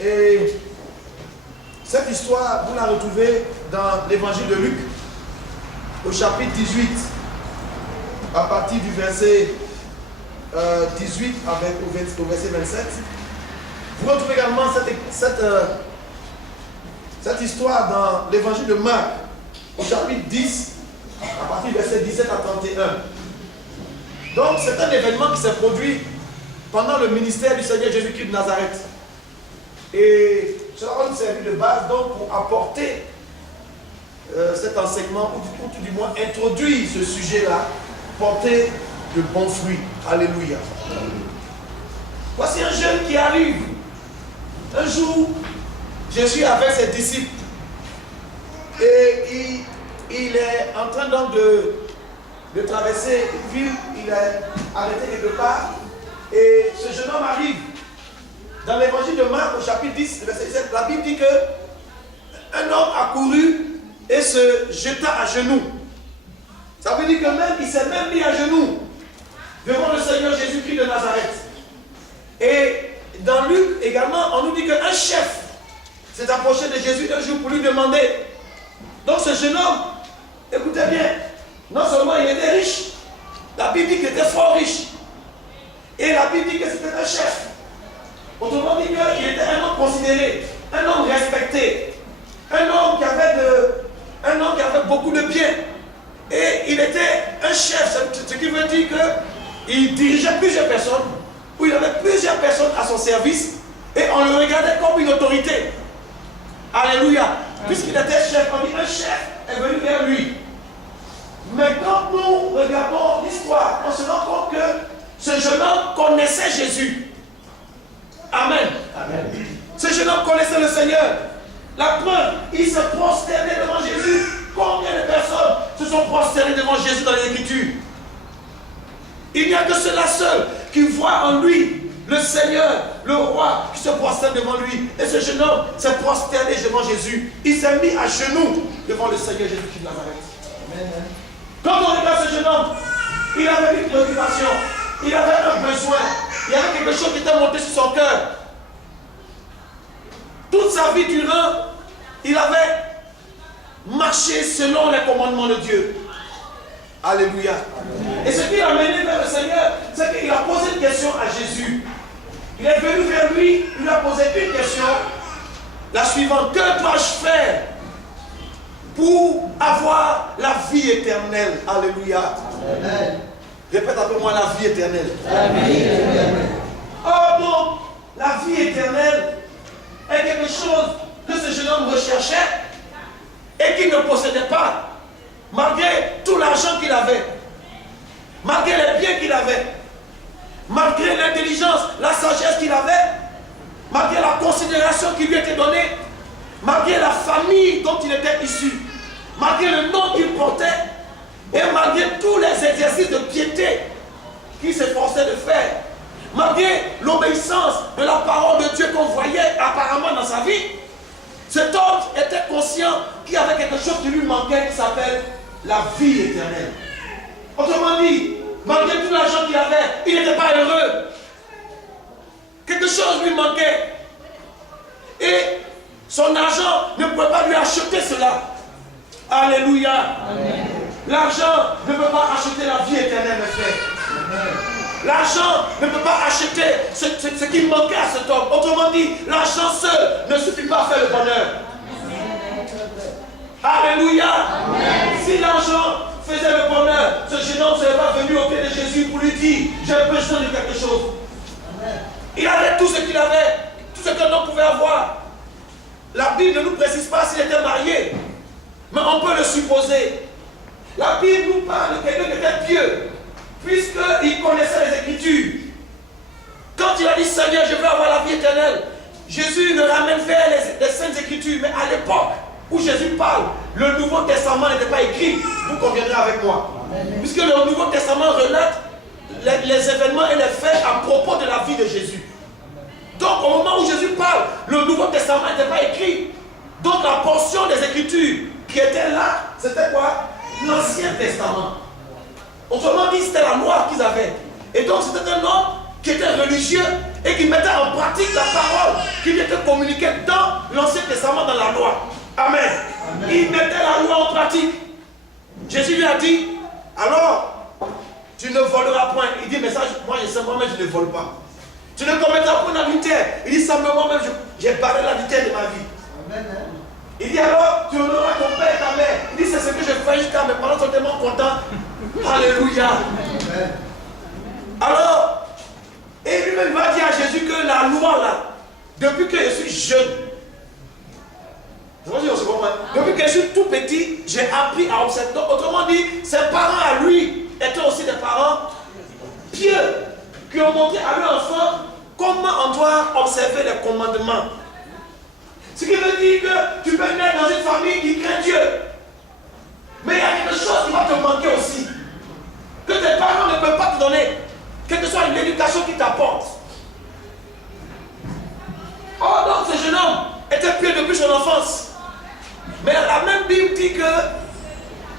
Et cette histoire, vous la retrouvez dans l'évangile de Luc, au chapitre 18, à partir du verset 18 au verset 27. Vous retrouvez également cette histoire dans l'évangile de Marc, au chapitre 10, à partir du verset 17 à 31. Donc c'est un événement qui s'est produit pendant le ministère du Seigneur Jésus-Christ de Nazareth. Et cela va nous servir de base donc pour apporter cet enseignement, ou tout du moins introduire ce sujet-là, porter de bons fruits. Alléluia. Voici un jeune qui arrive. Un jour, Jésus avec ses disciples. Et il est en train donc de traverser une ville. Il est arrêté quelque part. Et ce jeune homme arrive. Dans l'évangile de Marc, au chapitre 10, verset 17, la Bible dit que un homme accourut et se jeta à genoux. Ça veut dire que même il s'est même mis à genoux devant le Seigneur Jésus-Christ de Nazareth. Et dans Luc également, on nous dit qu'un chef s'est approché de Jésus un jour pour lui demander. Donc ce jeune homme, écoutez bien, non seulement il était riche, la Bible dit qu'il était fort riche. Et la Bible dit que c'était un chef. Autrement dit qu'il était un homme considéré, un homme respecté, un homme qui avait beaucoup de biens. Et il était un chef, ce qui veut dire qu'il dirigeait plusieurs personnes, où il avait plusieurs personnes à son service, et on le regardait comme une autorité. Alléluia. Puisqu'il était chef, on dit un chef est venu vers lui. Mais quand nous regardons l'histoire, on se rend compte que ce jeune homme connaissait Jésus. Amen. Amen. Ce jeune homme connaissait le Seigneur. La preuve, il se prosternait devant Jésus. Combien de personnes se sont prosternées devant Jésus dans les Écritures? Il n'y a que ceux-là seuls qui voient en lui le Seigneur, le roi, qui se prosterne devant lui. Et ce jeune homme s'est prosterné devant Jésus. Il s'est mis à genoux devant le Seigneur Jésus-Christ de Nazareth. Amen. Quand on regarde ce jeune homme, il avait une préoccupation, il avait un besoin, il y avait quelque chose qui était monté sur son cœur. Toute sa vie durant, il avait marché selon les commandements de Dieu. Alléluia. Amen. Et ce qui l'a mené vers le Seigneur, c'est qu'il a posé une question à Jésus. Il est venu vers lui, il lui a posé une question, la suivante: que dois-je faire pour avoir la vie éternelle? Alléluia. Amen. Répète après moi: la vie éternelle. Amen. Oh non, la vie éternelle est quelque chose que ce jeune homme recherchait et qu'il ne possédait pas, malgré tout l'argent qu'il avait, malgré les biens qu'il avait, malgré l'intelligence, la sagesse qu'il avait, malgré la considération qui lui était donnée, malgré la famille dont il était issu, malgré le nom qu'il portait, et malgré tous les exercices de piété qu'il s'efforçait de faire, malgré l'obéissance de la parole de Dieu qu'on voyait apparemment dans sa vie, cet homme était conscient qu'il y avait quelque chose qui lui manquait, qui s'appelle la vie éternelle. Autrement dit, malgré tout l'argent qu'il avait, il n'était pas heureux. Quelque chose lui manquait. Et son argent ne pouvait pas lui acheter cela. Alléluia. L'argent ne peut pas acheter la vie éternelle, mes frères. L'argent ne peut pas acheter ce qui manquait à cet homme. Autrement dit, l'argent seul ne suffit pas à faire le bonheur. Alléluia. Amen. Si l'argent faisait le bonheur, ce jeune homme ne serait pas venu au pied de Jésus pour lui dire: j'ai besoin de quelque chose. Amen. Il avait tout ce qu'il avait, tout ce qu'un homme pouvait avoir. La Bible ne nous précise pas s'il était marié, mais on peut le supposer. La Bible nous parle de quelqu'un qui était pieux, puisqu'il connaissait les Écritures. Quand il a dit: Seigneur, je veux avoir la vie éternelle, Jésus le ramène vers les Saintes Écritures. Mais à l'époque où Jésus parle, le Nouveau Testament n'était pas écrit. Vous conviendrez avec moi. Amen. Puisque le Nouveau Testament relate les événements et les faits à propos de la vie de Jésus. Donc au moment où Jésus parle, le Nouveau Testament n'était pas écrit. Donc la portion des Écritures qui était là, c'était quoi? L'Ancien Testament. Autrement dit, c'était la loi qu'ils avaient. Et donc c'était un homme qui était religieux et qui mettait en pratique la parole qui lui était communiquait dans l'Ancien Testament, dans la loi. Amen. Amen. Il mettait la loi en pratique. Jésus lui a dit, alors, tu ne voleras point. Il dit, mais ça, moi je sais moi-même, je ne vole pas. Tu ne commettras point d'adultère. Il dit, ça moi-même, j'ai barré l'adultère de ma vie. Amen. Il dit, alors, tu honoreras ton père et ta mère. Il dit, c'est ce que je fais jusqu'à mes parents sont tellement contents. Alléluia. Amen. Alors, et lui-même va dire à Jésus que la loi là, depuis que je suis jeune, depuis que je suis tout petit, j'ai appris à observer. Donc, autrement dit, ses parents à lui étaient aussi des parents pieux qui ont montré à leur enfant comment on doit observer les commandements. Ce qui veut dire que tu peux naître dans une famille qui craint Dieu. Mais il y a quelque chose qui va te manquer aussi. Que tes parents ne peuvent pas te donner. Quelle que soit l'éducation qu'ils t'apportent. Oh donc ce jeune homme était pieux depuis son enfance. Mais la même Bible dit que,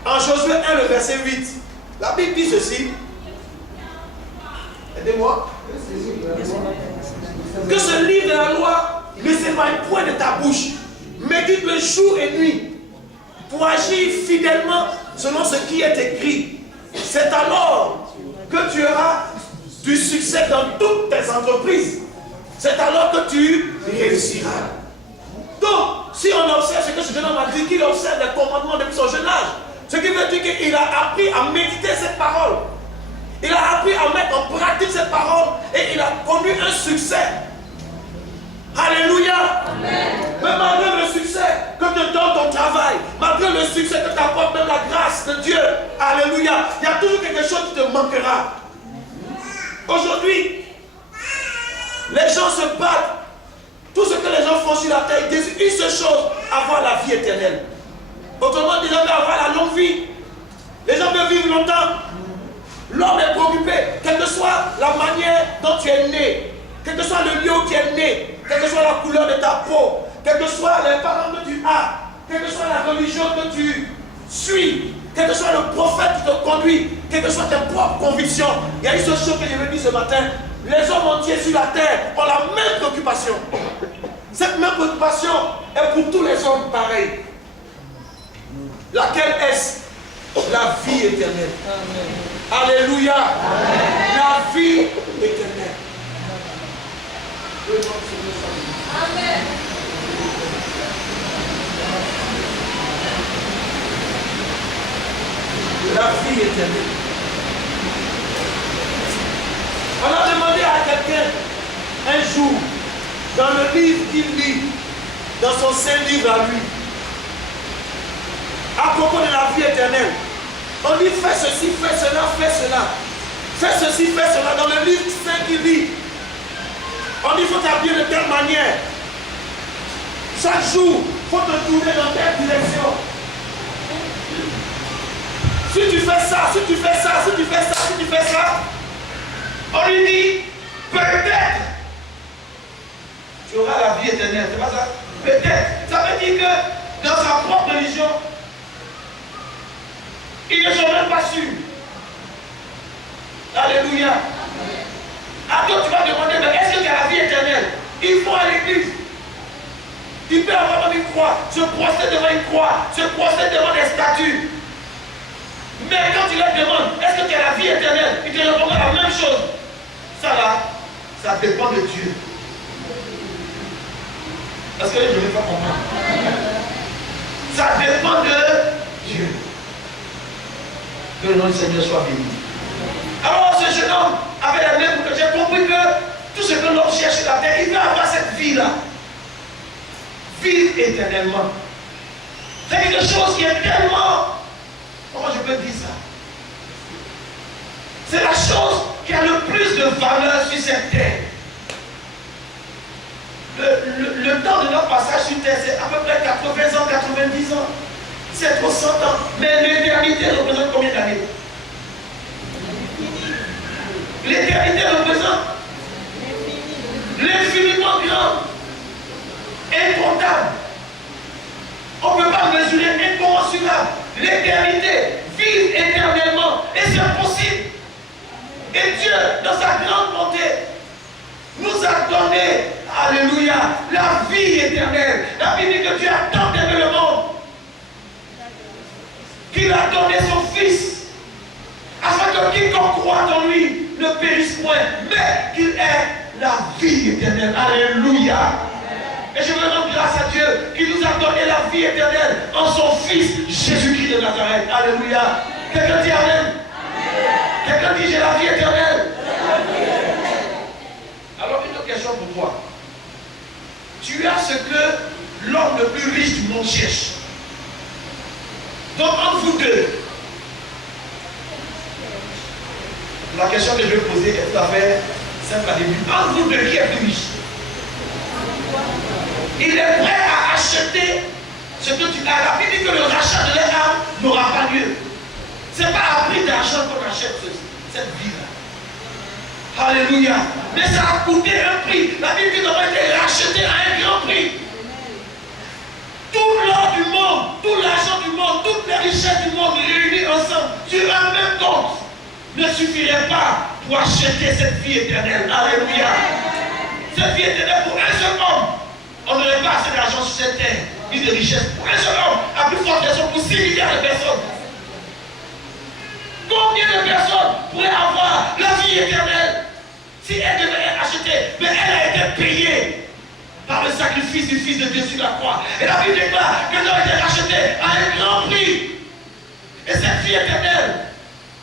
en Josué 1, le verset 8, la Bible dit ceci. Aidez-moi. Que ce livre de la loi ne s'éloigne point de ta bouche. Médite-le jour et nuit pour agir fidèlement selon ce qui est écrit. C'est alors que tu auras du succès dans toutes tes entreprises. C'est alors que tu réussiras. Donc, si on observe ce que ce jeune homme a dit, qu'il observe les commandements depuis son jeune âge, ce qui veut dire qu'il a appris à méditer cette parole. Il a appris à mettre en pratique cette parole et il a connu un succès. Alléluia. Amen. Mais malgré le succès que te donne ton travail, malgré le succès que t'apporte même la grâce de Dieu, alléluia, il y a toujours quelque chose qui te manquera. Aujourd'hui, les gens se battent. Tout ce que les gens font sur la terre, ils disent une seule chose, avoir la vie éternelle. Autrement dit, ils veulent avoir la longue vie. Les gens veulent vivre longtemps. L'homme est préoccupé, quelle que soit la manière dont tu es né, quel que soit le lieu où tu es né, quelle que soit la couleur de ta peau, quels que soient les parents que tu as, quelle que soit la religion que tu suis, quel que soit le prophète qui te conduit, quelles que soient tes propres convictions. Il y a une seule chose que je veux dire ce matin. Les hommes entiers sur la terre ont la même préoccupation. Cette même préoccupation est pour tous les hommes pareils. Laquelle est-ce? La vie éternelle. Amen. Alléluia. Amen. La vie éternelle. Amen. La vie éternelle. On a demandé à quelqu'un un jour, dans le livre qu'il lit, dans son saint livre à lui, à propos de la vie éternelle, on dit fais ceci, fais cela, fais cela. Fais ceci, fais cela. Dans le livre saint qu'il lit, on dit il faut t'habiller de telle manière. Chaque jour, il faut te tourner dans telle direction. Si tu fais ça, si tu fais ça, si tu fais ça, si tu fais ça, on lui dit, peut-être, tu auras la vie éternelle. C'est pas ça? Peut-être. Ça veut dire que dans sa propre religion, ils ne sont même pas sûrs. Alléluia. À toi, tu vas demander, mais est-ce que tu as la vie éternelle? Il faut à l'église. Il peut avoir une croix, se prosterner devant une croix, se prosterner devant des statues. Mais quand tu leur demandes, est-ce que tu as la vie éternelle? Ils te répondent la même chose. Ça là, ça dépend de Dieu. Est-ce que je ne vais pas comprendre? Ça dépend de Dieu. Que le nom du Seigneur soit béni. Alors ce jeune homme avait la même que j'ai compris que tout ce que l'homme cherche sur la terre, il veut avoir cette vie-là. Vivre éternellement. C'est quelque chose qui est tellement... Comment je peux dire ça? C'est la chose qui a le plus de valeur sur cette terre. Le temps de notre passage sur terre, c'est à peu près 80 ans, 90 ans. C'est trop 100 ans. Mais l'éternité représente combien d'années? L'éternité représente l'infiniment grand, incontable. On ne peut pas mesurer, incommensurable. L'éternité, vivre éternellement. Et c'est possible. Et Dieu, dans sa grande bonté, nous a donné, alléluia, la vie éternelle. La Bible dit que Dieu a tant aimé le monde qu'il a donné son Fils, afin que quiconque croit en lui ne périsse point, mais qu'il ait la vie éternelle. Alléluia. Et je veux rendre grâce à Dieu qui nous a donné la vie éternelle en son Fils Jésus-Christ de Nazareth. Alléluia. Quelqu'un dit Amen. Quelqu'un dit j'ai la vie éternelle. Alors une autre question pour toi. Tu as ce que l'homme le plus riche du monde cherche. Donc entre vous deux, la question que je vais poser est tout à fait simple à début. Entre vous deux, qui est plus riche? Il est prêt à acheter ce que tu as. La Bible dit que le rachat de l'âme n'aura pas lieu. Ce n'est pas à prix d'argent qu'on achète cette vie-là. Alléluia. Mais ça a coûté un prix. La Bible dit qu'on a été racheté à un grand prix. Tout l'or du monde, tout l'argent du monde, toutes les richesses du monde réunies ensemble sur un même compte ne suffirait pas pour acheter cette vie éternelle. Alléluia. Cette vie éternelle pour un seul homme. On n'aurait pas assez d'argent sur cette terre, ni de richesse pour un seul homme, à plus forte raison pour 6 milliards de personnes. Combien de personnes pourraient avoir la vie éternelle si elle devait être achetée? Mais elle a été payée par le sacrifice du Fils de Dieu sur la croix. Et la Bible déclare que nous avons été rachetés à un grand prix. Et cette vie éternelle,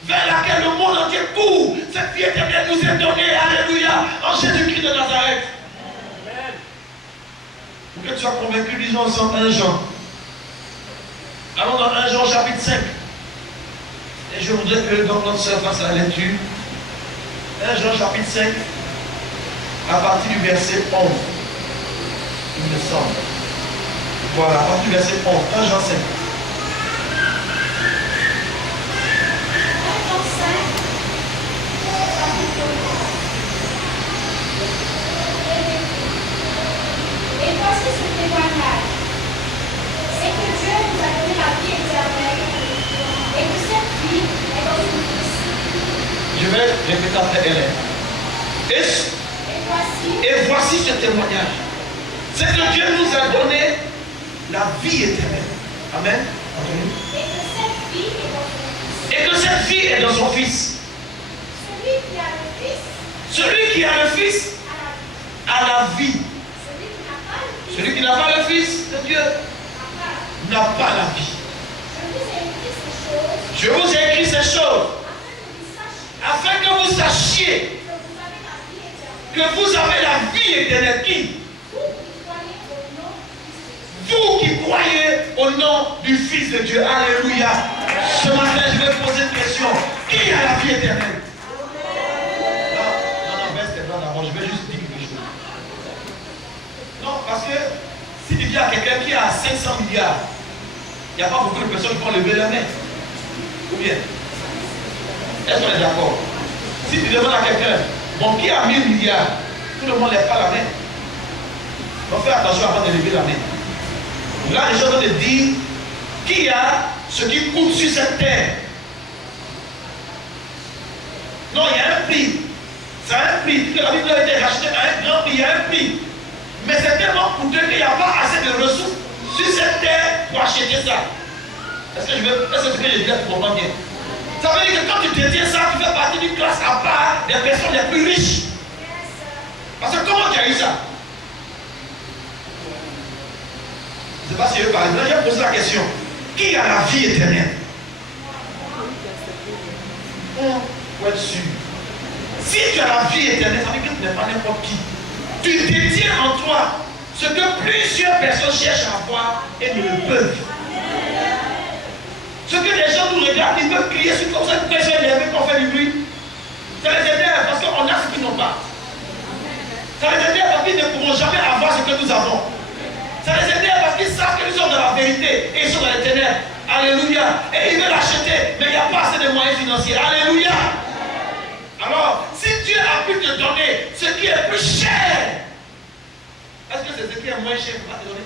vers laquelle le monde entier court, cette vie éternelle nous est donnée, alléluia, en Jésus-Christ de Nazareth. Pour que tu sois convaincu, lisons ensemble 1 Jean. Allons dans 1 Jean chapitre 5. Et je voudrais que notre sœur fasse la lecture. 1 Jean chapitre 5, à partir du verset 11. Il me semble. Voilà, à partir du verset 11. 1 Jean 5. Et voici ce témoignage, c'est que Dieu nous a donné la vie éternelle et que cette vie est dans son Fils. Je vais répéter après Hélène. Et voici ce témoignage. C'est que Dieu nous a donné la vie éternelle. Amen. Et que cette vie est dans son Fils. Et que cette vie est dans son Fils. Celui qui a le Fils a la vie. Celui qui n'a pas le Fils de Dieu n'a pas la vie. Je vous ai écrit ces choses afin que vous sachiez que vous avez la vie éternelle. Qui? Vous qui croyez au nom du Fils de Dieu. Alléluia. Ce matin, je vais poser une question. Qui a la vie éternelle? Non, baisse tes bras d'abord. Je vais juste dire quelque chose. Non, parce que si tu dis à quelqu'un qui a 500 milliards, il n'y a pas beaucoup de personnes qui vont lever la main. Ou bien? Est-ce qu'on est d'accord? Si tu demandes à quelqu'un, bon, qui a 1000 milliards, tout le monde ne lève pas la main. Donc fais attention avant de lever la main. Là, les gens vont te dire qui a ce qui coûte sur cette terre. Non, il y a un prix. Ça a un prix. La Bible a été rachetée à un grand prix. Il y a un prix. Mais c'est tellement coûteux qu'il n'y a pas assez de ressources sur cette terre pour acheter ça. Est-ce que ce que je dis là, tu comprends bien? Ça veut dire que quand tu détiens ça, tu fais partie d'une classe à part des personnes les plus riches. Parce que comment tu as eu ça? Je ne sais pas si je vais parler. Là, j'ai posé la question. Qui a la vie éternelle? Pour être sûr. Si tu as la vie éternelle, ça veut dire que tu n'es pas n'importe qui. Tu détiens en toi ce que plusieurs personnes cherchent à avoir et ne le peuvent. Ce que les gens nous regardent, ils peuvent crier sur comme ça, une personne élevée qu'on fait du bruit. Ça les énerve parce qu'on a ce qu'ils n'ont pas. Ça les énerve parce qu'ils ne pourront jamais avoir ce que nous avons. Ça les énerve parce qu'ils savent que nous sommes dans la vérité et ils sont dans les ténèbres. Alléluia. Et ils veulent acheter, mais il n'y a pas assez de moyens financiers. Alléluia. Alors, si Dieu a pu te donner ce qui est plus cher, est-ce que c'est ce qui est moins cher qu'il va te donner?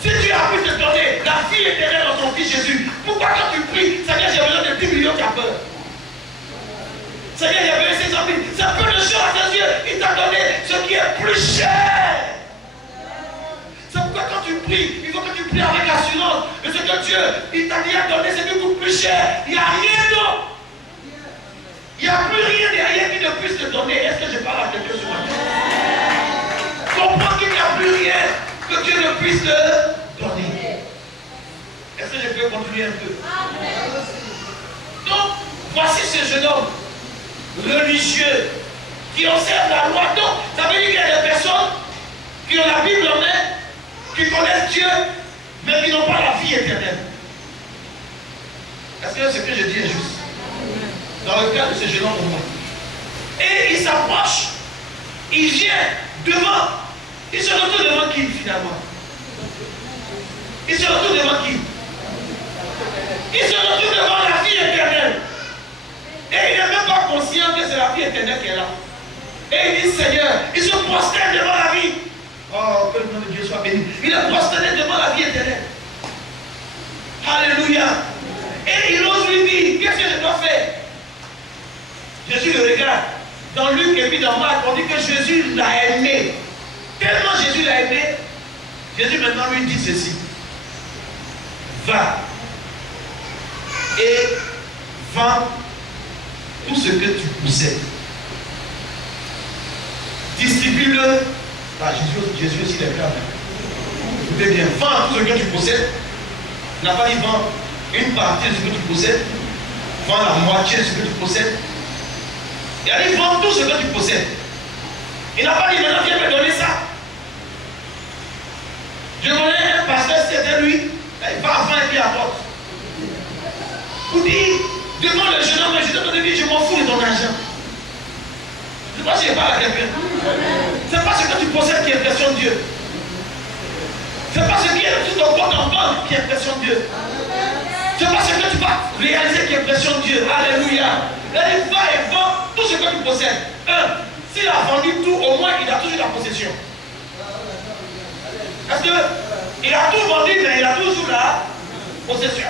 Si Dieu a pu te donner la vie éternelle dans son Fils Jésus, pourquoi quand tu pries, Seigneur, j'ai besoin de 10 millions, tu as peur? Seigneur, j'ai besoin de 600 000. C'est peu de choses à tes yeux. Il t'a donné ce qui est plus cher. C'est pourquoi quand tu pries, il faut que tu pries avec assurance. Et ce que Dieu, il t'a dit à donner, c'est du coup plus cher. Il n'y a rien d'autre. Il n'y a plus rien derrière qui ne puisse te donner. Est-ce que je parle à quelqu'un ce matin? Comprends qu'il n'y a plus rien que Dieu ne puisse te donner. Est-ce que je peux continuer un peu? Donc, voici ce jeune homme religieux qui observe la loi. Donc, ça veut dire qu'il y a des personnes qui ont la Bible en main, qui connaissent Dieu, mais qui n'ont pas la vie éternelle. Est-ce que ce que je dis est juste? Dans le cas de ce jeune homme au moins. Et il s'approche, il vient devant, il se retrouve devant qui finalement? Il se retrouve devant qui? Il se retrouve devant la vie éternelle. Et il n'est même pas conscient que c'est la vie éternelle qui est là. Et il dit Seigneur, il se prosterne devant la vie. Oh, que le nom de Dieu soit béni. Il est prosterné devant la vie éternelle. Alléluia. Et il ose lui dire, qu'est-ce que je dois faire? Jésus le regarde. Dans Luc et puis dans Marc, on dit que Jésus l'a aimé. Tellement Jésus l'a aimé, Jésus maintenant lui dit ceci. Va et vends tout ce que tu possèdes. Distribue-le. Ah, Jésus aussi les frères. Écoutez bien, vends tout ce que tu possèdes. Il n'a pas dit vends une partie de ce que tu possèdes. Vends la moitié de ce que tu possèdes. Il a dit vends tout ce que tu possèdes. Il n'a pas dit maintenant viens me donner ça. Je connais un pasteur, c'était lui. Il va avant et puis apporte. Vous dites, devant le jeune homme, je m'en fous de ton argent. Je ne sais pas si je parle à quelqu'un. Ce n'est pas ce que tu possèdes qui impressionne Dieu. Ce n'est pas ce qui est sur ton compte en banque qui impressionne Dieu. Ce n'est pas ce que tu vas réaliser qui impressionne Dieu. Alléluia. Il va et vend tout ce que tu possèdes. S'il a vendu tout, au moins il a toujours la possession. Parce qu'il a tout vendu, mais il a toujours la possession.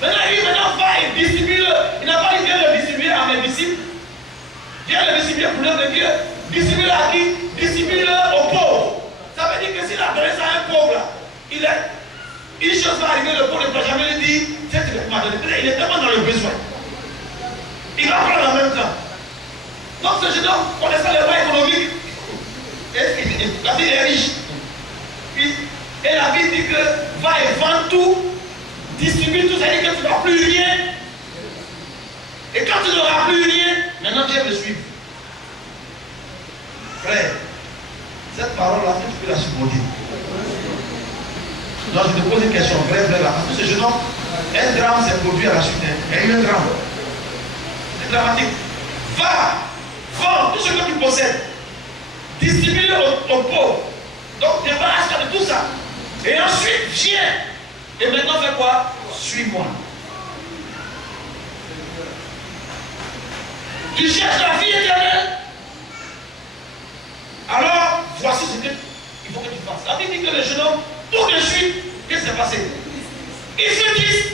Maintenant, va et distribue-le. Il n'a pas dit viens le distribuer à mes disciples. Viens le distribuer pour l'œuvre de Dieu. Distribue-le à qui? Distribue-le aux pauvres. Ça veut dire que s'il a donné ça à un pauvre, là, une chose va arriver, le pauvre ne peut jamais lui dire tiens, tu m'as donné. Il est tellement dans le besoin. Il va prendre en même temps. Donc ce jeune homme, connaissant les lois économiques, la vie est riche. Et la Bible dit que va et vends tout, distribue tout, ça veut dire que tu n'as plus rien. Et quand tu n'auras plus rien, maintenant tu viens me suivre. Frère, cette parole-là, tu peux la supporter. Donc je te pose une question, vrai, là. Parce que ce jeune homme, un drame s'est produit à la suite. Il y a eu un drame. C'est dramatique. Va, vends tout ce que tu possèdes. Distribue-le aux pauvres. Donc débarrasse-toi de tout ça. Et ensuite, viens. Et maintenant, fais quoi? Suis-moi. Tu cherches la vie éternelle. Alors, voici ce qu'il faut que tu fasses. La Bible dit que le jeune homme, tout de suite, qu'est-ce qui s'est passé? Il se triste.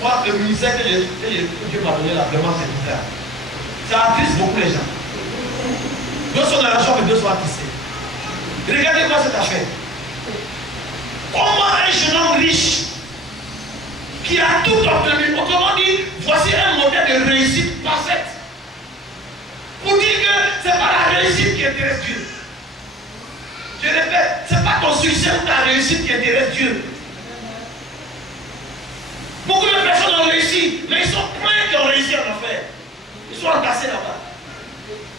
Moi, le ministère que Dieu m'a donné là, vraiment, c'est bizarre. Ça attriste beaucoup les gens. Deux sont dans la chambre et deux sont attristés. Regardez-moi cette affaire. Comment un jeune homme riche qui a tout obtenu, autrement dit, voici un modèle de réussite parfaite. Pour dire que ce n'est pas la réussite qui intéresse Dieu. Je répète, ce n'est pas ton succès ou ta réussite qui intéresse Dieu. Beaucoup de personnes ont réussi, mais ils sont pleins qui ont réussi en enfer. Ils sont entassés là-bas.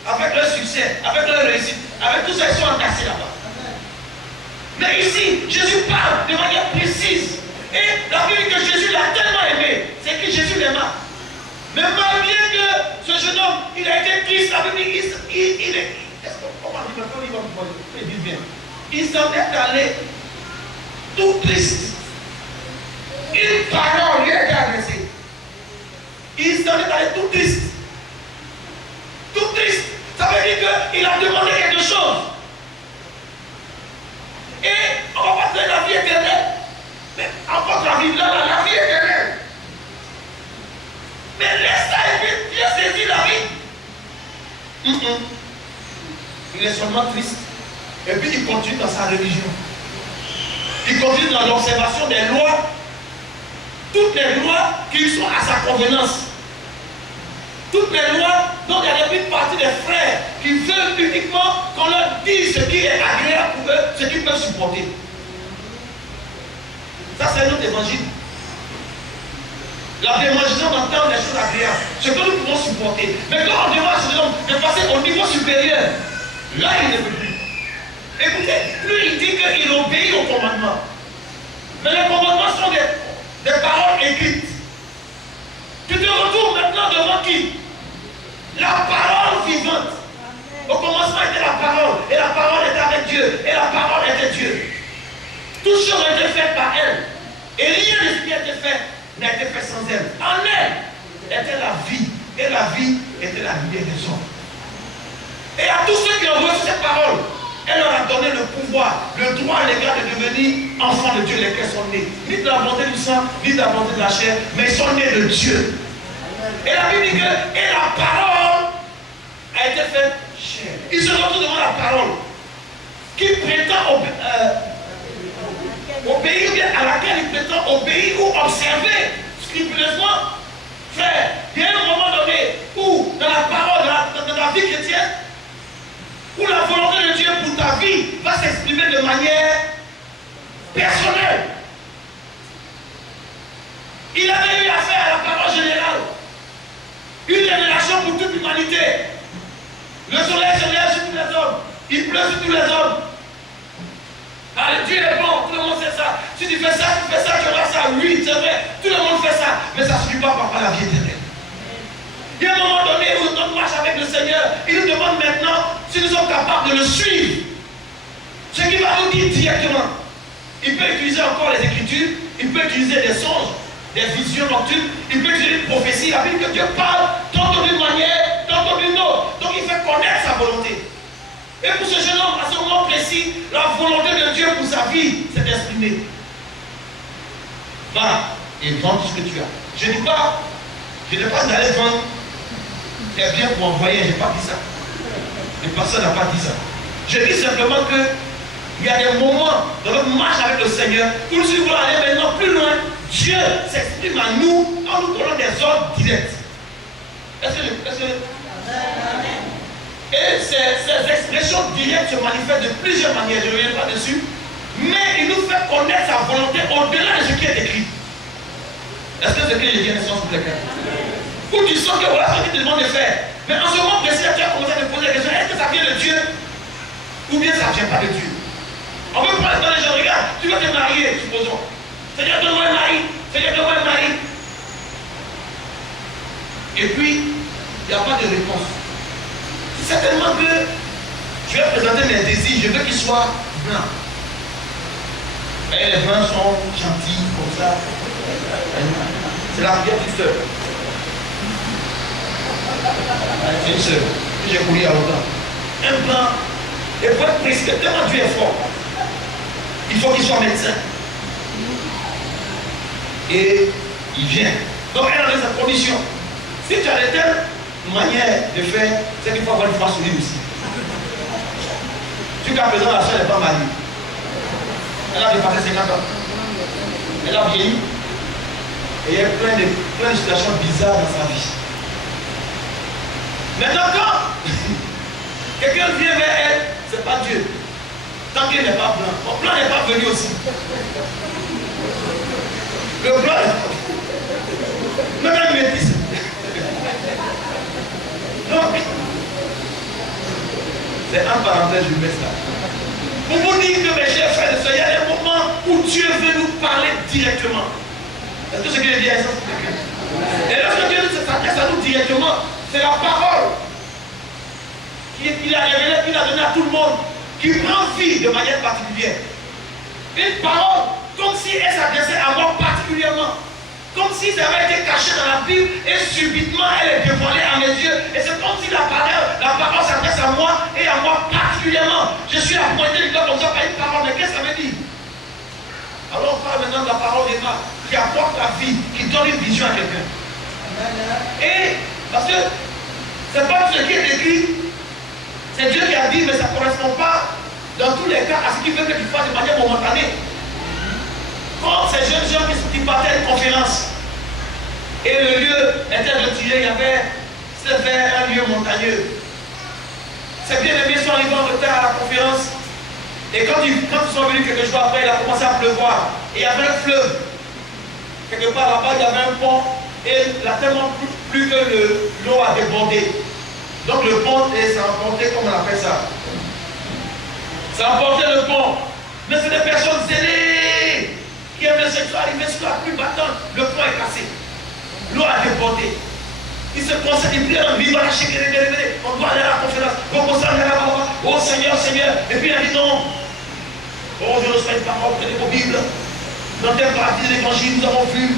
Avec leur succès, avec leur réussite, avec tout ça, ils sont entassés là-bas. Mais ici, Jésus parle de manière précise. Et la Bible dit que Jésus l'a tellement aimé. C'est que Jésus l'aima. Mais malgré que ce jeune homme, il a été triste, la Bible dit il est. Comment il dit bien? Il s'en est allé tout triste. Une parole lui a été adressée. Il s'en est allé tout triste. Tout triste. Ça veut dire qu'il a demandé quelque chose. Et on va passer la vie éternelle. Mais encore la vie éternelle. Mais laisse ça et puis Dieu saisit Il est seulement triste. Et puis il continue dans sa religion. Il continue dans l'observation des lois. Toutes les lois qui sont à sa convenance. Toutes les lois dont il y a une partie des frères qui veulent uniquement qu'on leur dise ce qui est agréable pour eux, ce qu'ils peuvent supporter. Ça, c'est notre évangile. La démangeaison d'entendre des choses agréables, ce que nous pouvons supporter. Mais quand on demande à cet homme de passer au niveau supérieur, là, il ne veut plus. Écoutez, lui, il dit qu'il obéit aux commandements. Mais les commandements sont des paroles écrites. Tu te retrouves maintenant devant qui? La parole vivante. Au commencement était la parole, et la parole était avec Dieu, et la parole était Dieu. Toutes choses ont été faites par elle, et rien de ce qui a été fait n'a été fait sans elle. En elle était la vie, et la vie était la lumière des hommes. Et à tous ceux qui ont reçu cette parole, elle leur a donné le pouvoir, le droit légal de devenir enfants de Dieu, lesquels sont nés. Ni de la bonté du sang, ni de la bonté de la chair, mais ils sont nés de Dieu. Et la Bible dit que et la parole a été faite chair. Il se retrouve devant la parole qui prétend obéir, bien à laquelle il prétend obéir ou observer scrupuleusement. Frère, il y a un moment donné où dans la parole, dans la vie chrétienne, où la volonté de Dieu pour ta vie va s'exprimer de manière personnelle. Il avait eu affaire à la parole générale. Une révélation pour toute l'humanité. Le soleil se lève sur tous les hommes. Il pleut sur tous les hommes. Allez, Dieu est bon, tout le monde sait ça. Si tu fais ça, tu auras ça. Oui, c'est vrai, tout le monde fait ça. Mais ça ne suffit pas par la vie éternelle. Il y a un moment donné où on marche avec le Seigneur. Il nous demande maintenant si nous sommes capables de le suivre. Ce qu'il va nous dire directement. Il peut utiliser encore les Écritures. Il peut utiliser des songes, des visions nocturnes. Il peut utiliser une prophétie. La Bible que Dieu parle tantôt d'une manière, tantôt d'une autre. Donc il fait connaître sa volonté. Et pour ce jeune homme, à ce moment précis, la volonté de Dieu pour sa vie s'est exprimée. Va et vends tout ce que tu as. Je ne dis pas, je n'ai pas d'aller vendre tes biens pour envoyer, je n'ai pas dit ça. Et personne n'a pas dit ça. Je dis simplement que il y a des moments dans notre marche avec le Seigneur où nous voulons aller maintenant plus loin. Dieu s'exprime à nous en nous donnant des ordres directs. Est-ce que et ces expressions directes se manifestent de plusieurs manières, je ne reviens pas dessus, mais il nous fait connaître sa volonté au-delà de ce qui est écrit. Est-ce que ce que je dis est sens pour quelqu'un? Ou tu sens que voilà ce qu'il te demande de faire, mais en ce moment précis, tu as commencé à te poser la question, est-ce que ça vient de Dieu ou bien ça ne vient pas de Dieu? On peut prendre dans les gens, regarde, tu vas te marier, supposons. Seigneur, donne-moi un mari, Seigneur, donne-moi un mari. Et puis, il n'y a pas de réponse. Certainement que je vais présenter mes désirs, je veux qu'ils soient blancs. Et les blancs sont gentils, comme ça. C'est la prière d'une sœur. C'est une sœur que j'ai connue à longtemps. Un blanc, et pour être précis, tellement Dieu est fort. Il faut qu'il soit médecin. Et il vient. Donc elle a sa condition. Si tu as de telles manières de faire, c'est qu'il faut avoir une foi solide aussi. Jusqu'à présent, la soeur n'est pas mariée. Elle a dépassé 50 ans. Elle a vieilli. Et il y a plein de situations bizarres dans sa vie. Maintenant, quand quelqu'un vient vers elle, c'est pas Dieu. Tant qu'il n'est pas blanc. Mon blanc n'est pas venu aussi. Le blanc, même métis. Donc, c'est un parenthèse, je mets ça. Pour vous dire que mes chers frères et sœurs, il y a des moments où Dieu veut nous parler directement. Est-ce que ce que je dis est ça? Et lorsque Dieu s'adresse à nous directement, c'est la parole qu'il a révélée, qu'il a donnée à tout le monde, qui prend vie de manière particulière. Une parole comme si elle s'adressait à moi particulièrement. Comme si ça avait été caché dans la Bible et subitement elle est dévoilée à mes yeux. Et c'est comme si la parole s'adresse à moi et à moi particulièrement. Je suis appointé du doigt comme ça par une parole. Mais qu'est-ce que ça veut dire? Alors on parle maintenant de la parole d'Emma qui apporte la vie, qui donne une vision à quelqu'un. Et parce que C'est pas ce qui est écrit. C'est Dieu qui a dit, mais ça ne correspond pas dans tous les cas à ce qu'il veut que tu fasses de manière momentanée. Quand ces jeunes gens qui partaient à une conférence et le lieu était retiré, c'était vers un lieu montagneux. Ces bien-aimés sont arrivés en retard à la conférence. Et quand ils sont venus quelques jours après, il a commencé à pleuvoir. Et il y avait un fleuve. Quelque part là-bas, il y avait un pont. Et il a tellement plu que l'eau a débordé. Donc le pont s'est emporté, comme on appelle ça. Ça a emporté le pont. Mais c'est des personnes zélées qui aiment le sexe arriver sur la pluie battante. Le pont est cassé. L'eau a débordé. Il se concentre, il prie en vivant, on doit aller à la conférence. Oh Seigneur, Seigneur. Et puis il a dit non. Oh, je reçois une parole, prenez vos Bibles. Dans telle partie de l'évangile, nous avons vu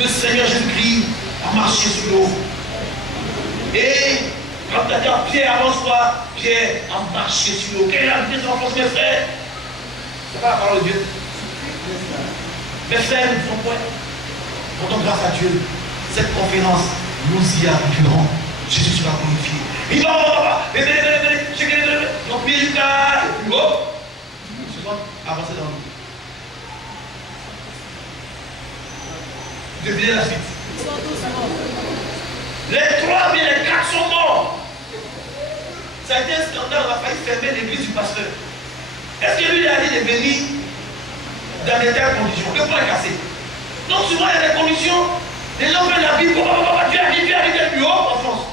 le Seigneur Jésus-Christ a marché sur l'eau. Et quand il a dit à Pierre, avance-toi, Pierre a marché sur l'eau. Quelle est la vitesse de l'enfance, mes frères? C'est pas la parole de Dieu. Mes frères, nous ne font point. Pourtant, grâce à Dieu, cette conférence, nous y arriverons. Jésus sera glorifié. Il va, donc pied jusqu'à, et puis hop, avancer dans l'eau. Devinez la suite. Les 3, bien les 4 sont morts. Ça a été un scandale, on a failli fermer l'église du pasteur. Est-ce que lui a dit de venir dans de telles conditions? Le point est cassé. Donc souvent il y a des conditions, les gens prennent la Bible, Dieu a dit plus haut en France.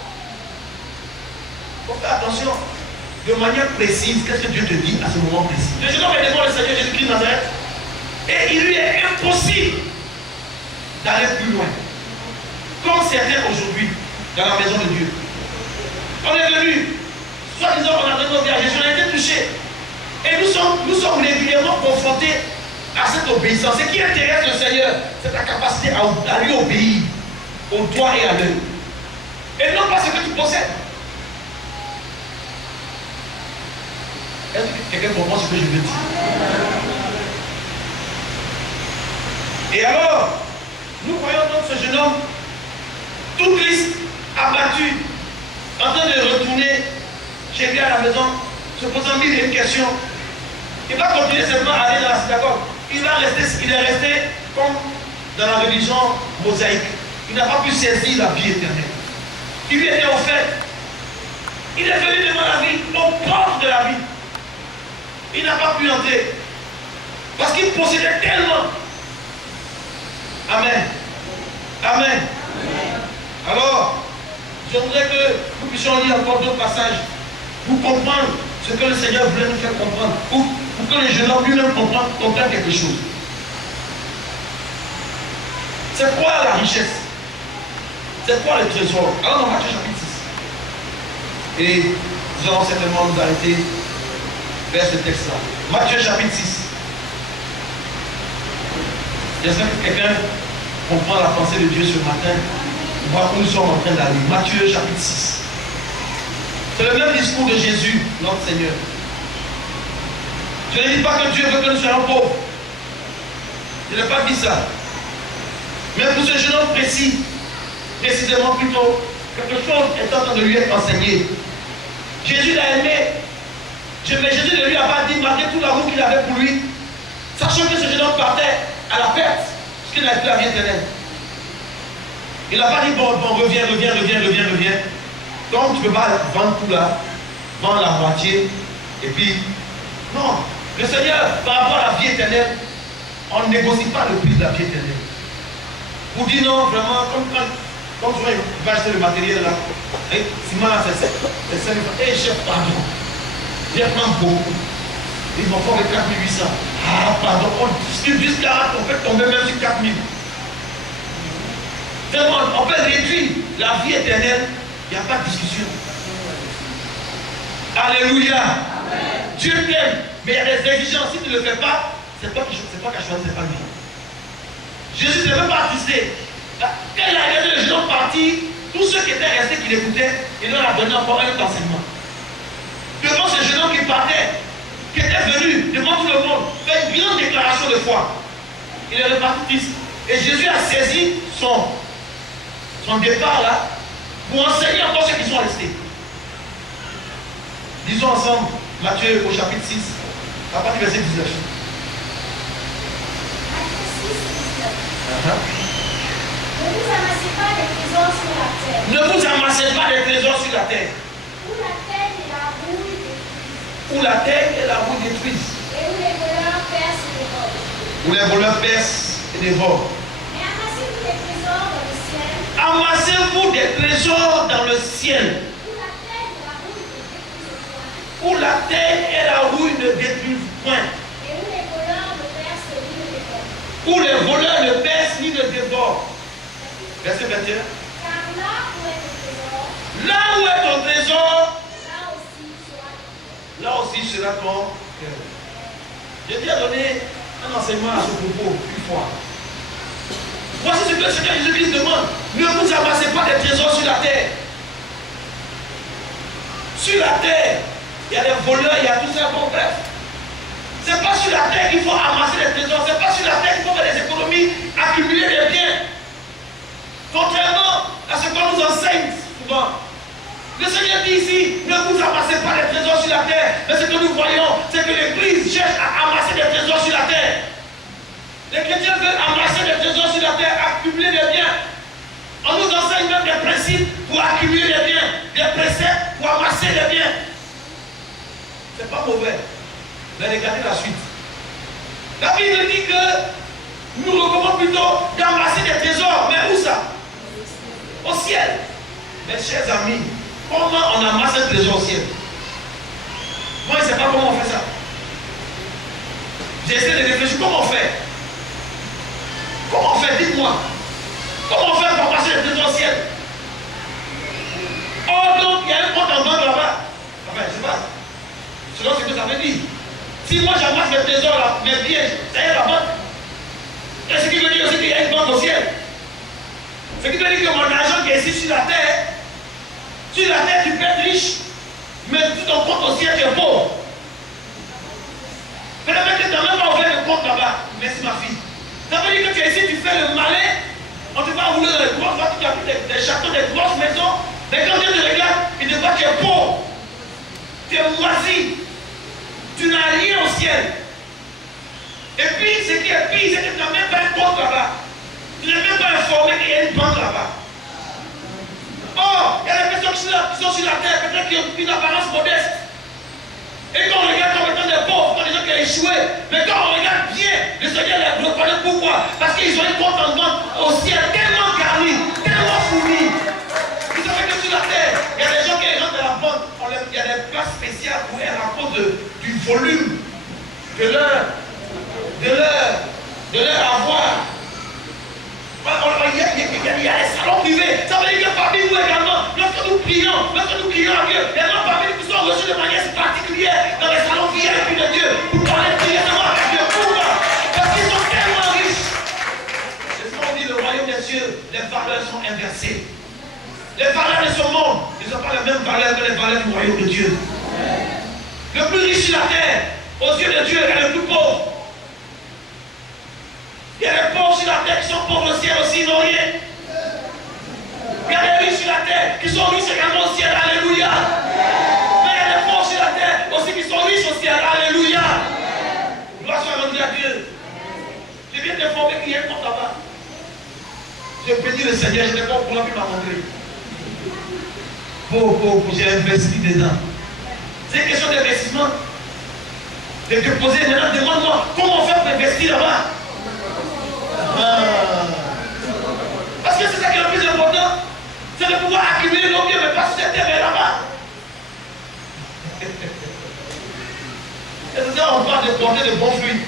Il faut faire attention, de manière précise, qu'est-ce que Dieu te dit à ce moment précis. Le jeune homme est devant le Seigneur Jésus-Christ de Nazareth, et il lui est impossible d'aller plus loin. Comme certains aujourd'hui, dans la maison de Dieu. On est venu, soi-disant on a donné nos viages, on a été touchés. Et nous sommes régulièrement confrontés à cette obéissance. Ce qui intéresse le Seigneur, c'est ta capacité à lui obéir, au doigt et à l'œil. Et non pas ce que tu possèdes. Est-ce que quelqu'un comprend ce que je veux dire? Et alors, nous voyons donc ce jeune homme, tout triste, abattu, en train de retourner chez lui à la maison, se posant mille et une questions. Il va continuer seulement à aller dans la synagogue. Il est resté comme dans la religion mosaïque. Il n'a pas pu saisir la vie éternelle. Il lui était offert. Il est venu devant la vie, au porte de la vie. Il n'a pas pu entrer. Parce qu'il possédait tellement. Amen. Amen. Alors, je voudrais que nous puissions lire encore d'autres passages pour comprendre ce que le Seigneur voulait nous faire comprendre. Pour que les jeunes hommes lui-même comprennent quelque chose. C'est quoi la richesse? C'est quoi le trésor? Alors dans Matthieu chapitre 6. Et nous allons certainement nous arrêter vers ce texte-là. Matthieu chapitre 6. J'espère que quelqu'un comprend la pensée de Dieu ce matin. Voir où nous sommes en train d'aller. Matthieu chapitre 6. C'est le même discours de Jésus, notre Seigneur. Je ne dis pas que Dieu veut que nous soyons pauvres. Je n'ai pas dit ça. Mais pour ce jeune homme précisément plutôt, quelque chose est en train de lui être enseigné. Jésus l'a aimé. Mais Jésus ne lui a pas dit, malgré tout l'amour qu'il avait pour lui, sachant que ce jeune homme partait à la perte, parce qu'il n'avait plus la vie éternelle. Il n'a pas dit, bon, reviens. Donc tu ne peux pas vendre tout là, vendre la moitié, et puis, non. Le Seigneur, par rapport à la vie éternelle, on ne négocie pas le prix de la vie éternelle. Vous dites non, vraiment, comme souvent il va acheter le matériel là, et Simon, c'est 5 000 francs. Et chef, pardon, je prends beaucoup. Ils m'en font avec 4800. Ah, pardon, on discute jusqu'à on peut tomber même sur 4000. Vraiment, on peut réduire la vie éternelle, il n'y a pas de discussion. Alléluia. Amen. Dieu t'aime, mais il y a des exigences. Si tu ne le fais pas, c'est pas qu'il a choisi, c'est pas lui. Jésus ne veut pas attiser. Quand il a regardé les gens partir, tous ceux qui étaient restés, qui l'écoutaient, il leur a donné encore un enseignement. Devant ce jeune homme qui partait, qui était venu devant tout le monde, faire une grande déclaration de foi. Il est reparti triste. Et Jésus a saisi son départ là pour enseigner encore ceux qui sont restés. Lisons ensemble Matthieu au chapitre 6, à partir du verset 19. Matthieu 6, 19. Ne vous amassez pas des trésors sur la terre. Ne vous amassez pas des trésors sur la terre. Où la terre et la rouille détruisent. Où la terre et la rouille détruisent. Et où les voleurs percent et dévorent. Où les voleurs percent et dévorent. Mais amassez-vous des trésors dans le ciel. Amassez-vous des trésors dans le ciel. Où la terre et la rouille ne détruisent point. Où la terre et la rouille ne détruisent point. Et où les voleurs ne percent ni ne dévorent. Où les voleurs ne percent ni ne dévorent. Verset 21. Car là où est ton trésor, Là où est ton trésor, là aussi sera ton cœur. Je t'ai donné un enseignement à ce propos une fois. Voici ce que Jésus-Christ demande. Ne vous amassez pas des trésors sur la terre. Sur la terre, il y a des voleurs, il y a tout ça. Bon, bref. Ce n'est pas sur la terre qu'il faut amasser des trésors. Ce n'est pas sur la terre qu'il faut faire des économies, accumuler des biens. Contrairement à ce qu'on nous enseigne souvent. Le Seigneur dit ici, ne vous amassez pas des trésors sur la terre. Mais ce que nous voyons, c'est que l'Église cherche à amasser des trésors sur la terre. Les chrétiens veulent amasser des trésors sur la terre, accumuler des biens. On nous enseigne même des principes pour accumuler des biens, des préceptes pour amasser des biens. Ce n'est pas mauvais. Mais regardez la suite. La Bible dit que nous recommandons plutôt d'amasser des trésors. Mais où ça? Au ciel. Mes chers amis, comment on amasse un trésor au ciel? Moi, je ne sais pas comment on fait ça. J'ai essayé de réfléchir. Comment on fait? Comment on fait? Dites-moi. Comment on fait pour passer les trésors au ciel? Oh, donc il y a un compte en banque là-bas. Enfin, je sais pas. Selon ce que ça veut dire. Si moi j'amasse mes trésors là, mes billets, ça y est la banque. Et ce qui veut dire aussi qu'il y a une banque au ciel. Ce qui veut dire que mon argent qui est ici sur la terre tu peux être riche, mais tu ton compte au ciel, tu es pauvre. Peut-être que tu n'as même pas ouvert le compte là-bas. Merci ma fille. Ça veut dire que tu es ici, tu fais le malin, on te va rouler dans les grosses voitures, tu as pris des châteaux, des grosses maisons, mais quand Dieu te regarde, il te voit que tu es pauvre. Tu es moisi. Tu n'as rien au ciel. Et puis, ce qui est pire, c'est que tu n'as même pas un compte là-bas. Tu n'es même pas informé qu'il y a une banque là-bas. Oh, il y a des personnes qui sont sur la terre, peut-être qui ont une apparence modeste. Et quand on regarde comme étant des pauvres, comme des gens qui ont échoué, mais quand on regarde bien, le Seigneur les reconnaît. Pourquoi? Parce qu'ils ont un compte en banque au ciel tellement garni, tellement fourni. Vous savez que sur la terre, il y a des gens qui rentrent dans la banque, il y a des places spéciales pour elles à cause du volume de leur avoir. Il y a des salons privés. Ça veut dire que parmi nous également, lorsque nous prions à Dieu, il y a des gens parmi nous qui sont reçus de manière particulière dans les salons VIP de Dieu pour parler directement avec Dieu. Pourquoi? Parce qu'ils sont tellement riches. C'est ce qu'on dit, le royaume des cieux, les valeurs sont inversées. Les valeurs de ce monde, ils n'ont pas les mêmes valeurs que les valeurs du royaume de Dieu. Le plus riche sur la terre, aux yeux de Dieu, est le plus pauvre. Il y a des pauvres sur la terre qui sont pauvres au ciel aussi, ils n'ont rien. Il y a des riches sur la terre qui sont riches également au ciel, alléluia. Mais il y a des pauvres sur la terre aussi qui sont riches au ciel, alléluia. Gloire soit rendue à Dieu. Je viens t'informer qu'il y a un compte là-bas. Je bénis le Seigneur, je n'ai pas au courant qu'il m'a montré. Pauvre, j'ai investi dedans. C'est une question d'investissement. De te poser maintenant, demande-moi comment faire pour investir là-bas. Parce que c'est ça qui est le plus important, c'est de pouvoir accumuler nos biens, mais pas sur cette terre et là-bas. Et c'est ça, on parle de porter de bons fruits.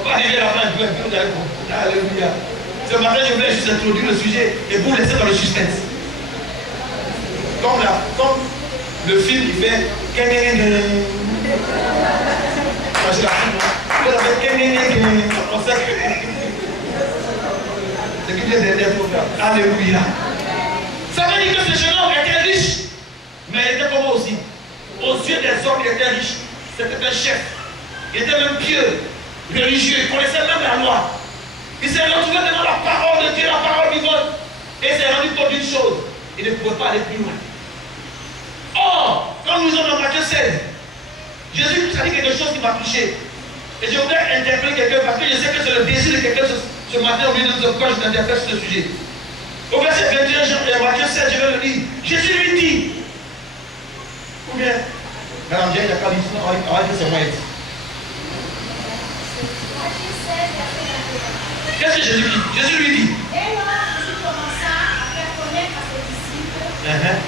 On va arriver à la fin un peu, vous allez comprendre. Alléluia. Ce matin, je voulais juste introduire le sujet et vous laisser dans le suspense. Comme le film qui fait c'est la fin. Vous avez on sait que c'est qui vient derrière pour faire. Alléluia. Ça veut dire que ce jeune homme était riche, mais il était comme aussi. Aux yeux des hommes, il était riche. C'était un chef. Il était même pieux, religieux. Il connaissait même la loi. Il s'est retrouvé devant la parole de Dieu, la parole vivante. Et il s'est rendu compte d'une chose. il ne pouvait pas aller plus loin. Or, quand nous sommes dans Matthieu 16, Jésus a dit quelque chose qui m'a touché. Et je voudrais interpeller quelqu'un parce que je sais que c'est le désir de quelqu'un ce matin au milieu de nous quand je t'interpelle sur ce sujet. Au verset 21, Matthieu 16, je vais le lire. Jésus lui dit, ou bien, Madame Dieu, il n'y a pas dit, on va dire c'est moi. Qu'est-ce que Jésus dit? Jésus lui dit. Et là, Jésus commença à faire connaître à ses disciples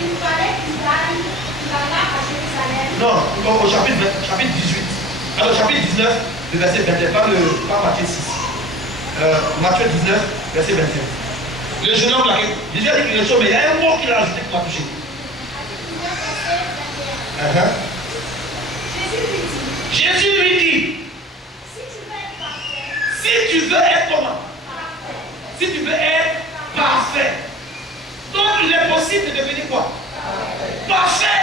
qu'il fallait qu'il allât à Jérusalem. Non, au chapitre 18. Alors, chapitre 19, le verset 21, pas Matthieu 6. Matthieu 19, verset 21. Le jeune homme là, Jésus a dit quelque chose, mais il y a un mot qu'il a ajouté qui m'a touché. Jésus lui dit. Si tu veux être comment? Si tu veux être parfait. Donc il est possible de devenir quoi? Parfait.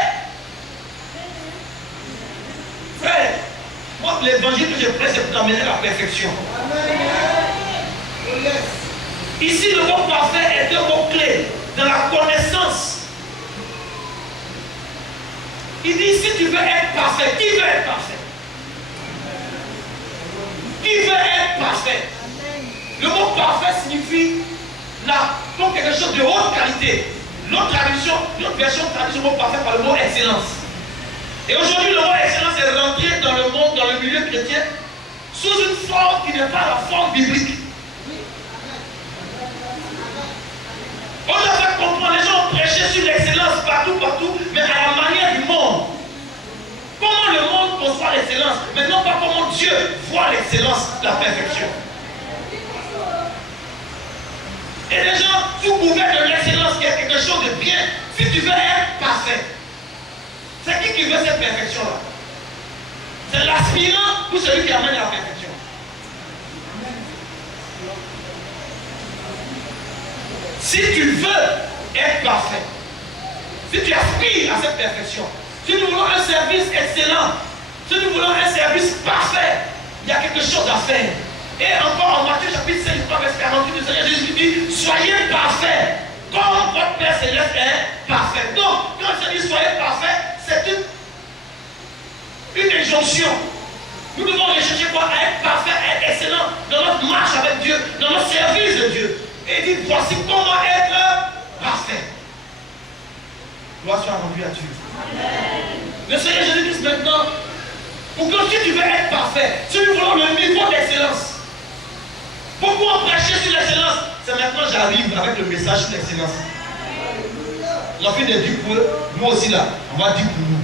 Frère, moi l'évangile que je prêche, c'est pour t'amener à la perfection. Ici le mot parfait est un mot clé dans la connaissance. Il dit si tu veux être parfait, qui veut être parfait? Qui veut être parfait? Le mot parfait signifie donc quelque chose de haute qualité. L'autre version traduit ce mot parfait par le mot excellence. Et aujourd'hui, le mot excellence est rentré dans le monde, dans le milieu chrétien, sous une forme qui n'est pas la forme biblique. On a fait comprendre, les gens ont prêché sur l'excellence partout, mais à la manière du monde. Comment le monde conçoit l'excellence, mais non pas comment Dieu voit l'excellence, la perfection. Et les gens, sous couvert de l'excellence, qui est quelque chose de bien, si tu veux être parfait, c'est qui veut cette perfection-là? C'est l'aspirant ou celui qui amène la perfection? Si tu veux être parfait, si tu aspires à cette perfection, si nous voulons un service excellent, si nous voulons un service parfait, il y a quelque chose à faire. Et encore en Matthieu chapitre 5, verset 48, le Seigneur Jésus dit, soyez parfaits, comme votre Père Céleste est parfait. Donc, quand il se dit soyez parfaits, c'est une injonction. Nous devons rechercher quoi? À être parfait, à être excellent dans notre marche avec Dieu, dans notre service de Dieu. Et il dit, voici comment être parfait. Gloire soit rendue à Dieu. Amen. Le Seigneur Jésus dit maintenant, pour que si tu veux être parfait, si nous voulons le niveau d'excellence, beaucoup ont prêché sur l'excellence. C'est maintenant j'arrive avec le message sur l'excellence. Ils ont fait des dits pour eux, nous aussi là, on va dire pour nous.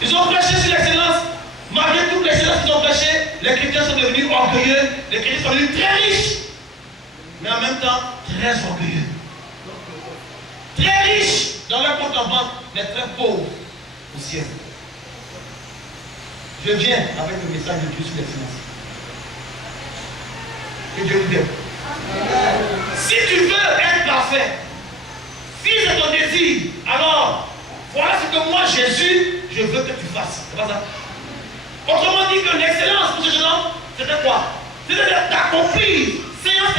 Ils ont prêché sur l'excellence. Malgré toute l'excellence qu'ils ont prêché, les chrétiens sont devenus orgueilleux, les chrétiens sont devenus très riches, mais en même temps très orgueilleux. Très riches dans leur compte en banque, mais très pauvres au ciel. Je viens avec le message de Dieu sur l'excellence. Que Dieu vous aide. Si tu veux être parfait, si c'est ton désir, alors voilà ce que moi Jésus, je veux que tu fasses. C'est pas ça. Autrement dit que l'excellence pour ce jeune homme, c'était quoi? C'était d'accomplir séance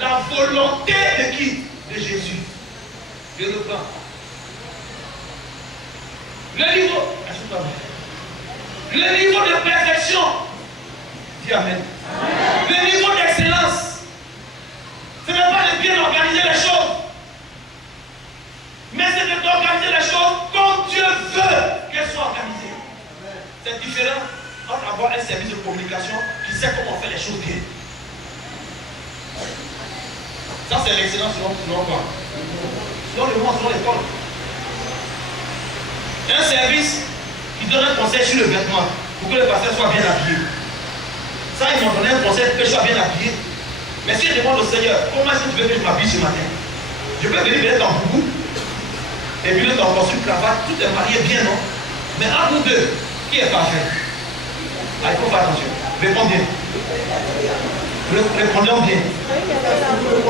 la volonté de qui? De Jésus. Dieu le prend. Le niveau de perfection. Dis Amen. Le niveau d'excellence. Ce n'est pas de bien organiser les choses, mais c'est d'organiser les choses comme Dieu veut qu'elles soient organisées. C'est différent entre avoir un service de communication qui sait comment faire les choses bien. Ça, c'est l'excellence selon quoi? Selon le monde, selon l'école. Un service qui donne un conseil sur le vêtement pour que le pasteur soit bien habillé. Ça, ils m'ont donné un conseil pour que je sois bien habillé. Mais si je demande au Seigneur, comment est-ce que tu veux que je m'habille ce matin? Je peux venir mettre en boubou et puis le temps costume, cravate, tout est marié bien, non? Mais entre nous deux, qui est parfait? Ah, il faut faire attention. Répondez bien. Répondons bien.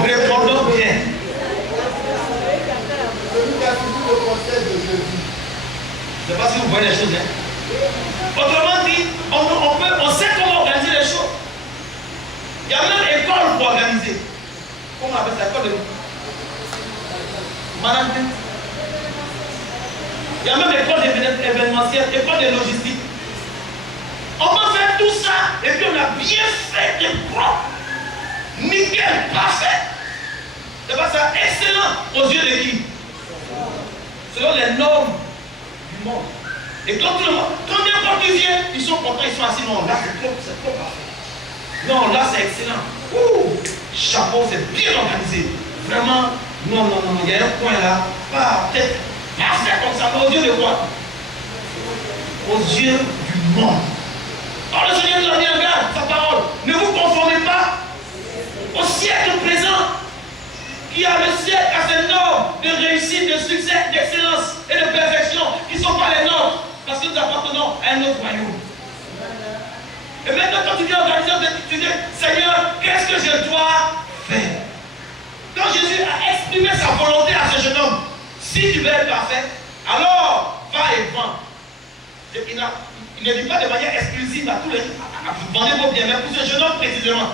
Répondons bien. Je ne sais pas si vous voyez les choses. Hein? Autrement dit, on sait comment organiser les choses. Il y a même école pour organiser. Comment on appelle ça? École de... management. Il y a même école d'événementiel, école de logistique. On peut faire tout ça et puis on a bien fait des propres. Nickel, parfait. C'est pas ça, excellent aux yeux de qui? Selon les normes du monde. Et quand tout le monde, quand n'importe qui vient, ils sont contents, ils sont assis. Non, là c'est trop parfait. Non, là c'est excellent. Ouh, chapeau, c'est bien organisé. Vraiment, non, il y a un point là, pas peut-être parfait comme ça, mais aux yeux de quoi? Aux yeux du monde. Alors le Seigneur nous a mis en garde, sa parole. Ne vous conformez pas au siècle présent, qui a le siècle à ses normes de réussite, de succès, d'excellence et de perfection, qui ne sont pas les nôtres, parce que nous appartenons à un autre royaume. Et maintenant, quand tu viens organiser, tu dis, Seigneur, qu'est-ce que je dois faire? Quand Jésus a exprimé sa volonté à ce jeune homme, si tu veux être parfait, alors va et vends. Il ne dit pas de manière exclusive à tous les gens, vendez vos biens, mais pour ce jeune homme précisément.